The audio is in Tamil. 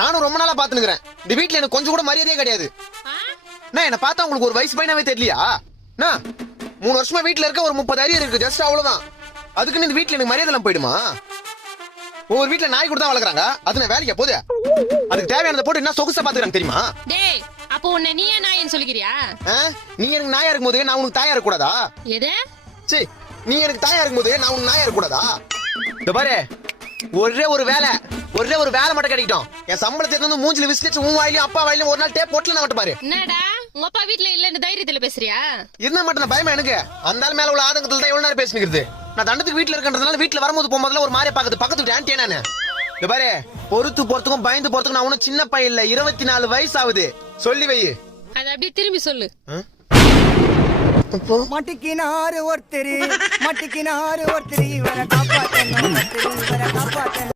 நானும் ரொம்ப நாளா பாத்துக்கிறேன். இந்த வீட்டுல எனக்கு கொஞ்சம் கூட மரியாதையே கிடையாது. என்ன பார்த்தா உங்களுக்கு ஒரு வயசு பையனாவே தெரியலையா? 3 வருஷமா வீட்டுல இருக்க, ஒரு 30 அரியர் இருக்கு, ஜஸ்ட் அவ்வளவுதான். அதுக்குன்னு இந்த வீட்டுல எனக்கு மரியாதை எல்லாம் போயிடுமா? ஒவ்வொரு வீட்டுல நாய் கூட தான் வளர்க்குறாங்க. அது நான் வேலைக்கு போகுது. அதுக்கு தேவையானதை போட்டு என்ன சொகுசா பாத்துக்கிறாங்க தெரியுமா? டேய், அப்போ உன்னை நீயே நாயன்னு சொல்லிக்கிறியா? நீ எனக்கு நாயா இருக்கும்போது நான் உனக்கு தாயா இருக்க கூடாதா? எது? சீ, நீ எனக்கு தாயா இருக்கும்போது நான் உனக்கு நாயா இருக்க கூடாதா? இந்த பாரு, ஒரே ஒரு வேலை மட்டும் கிடைக்கட்டும். என் சம்பளத்தை வந்து மூஞ்சில விசிலிச்சு உன் வாயிலையும் அப்பா வாயிலையும் ஒரு நாள் டேப் போட்டல நான் மட்டும் பாரு. என்னடா உங்க அப்பா வீட்ல இல்லன்னு தைரியத்துல பேசுறியா? இருந்தா மட்டும் பயமா எனக்கு. அந்த ஆள் மேல உள்ள ஆதங்கத்துல தான் எவ்வளவு நேரம் பேசிக்கிறது. நான் தண்டத்துக்கு வீட்டுல இருக்கன்றதுனால வீட்டுல வரும்போது போகும்போதுல ஒரு மாதிரி பாக்குது. பக்கத்து ஆன்டி நானு. இந்த பாரு, பொறுத்து போறதுக்கும் பயந்து போறதுக்கும் நான் ஒன்னும் சின்ன பையன் இல்ல. 24 வயசு ஆகுது. சொல்லி வை. அத அப்படியே திரும்பி சொல்லு. மட்டிக்கினாரு ஒருத்தர் இவரை காப்பாத்தணும்.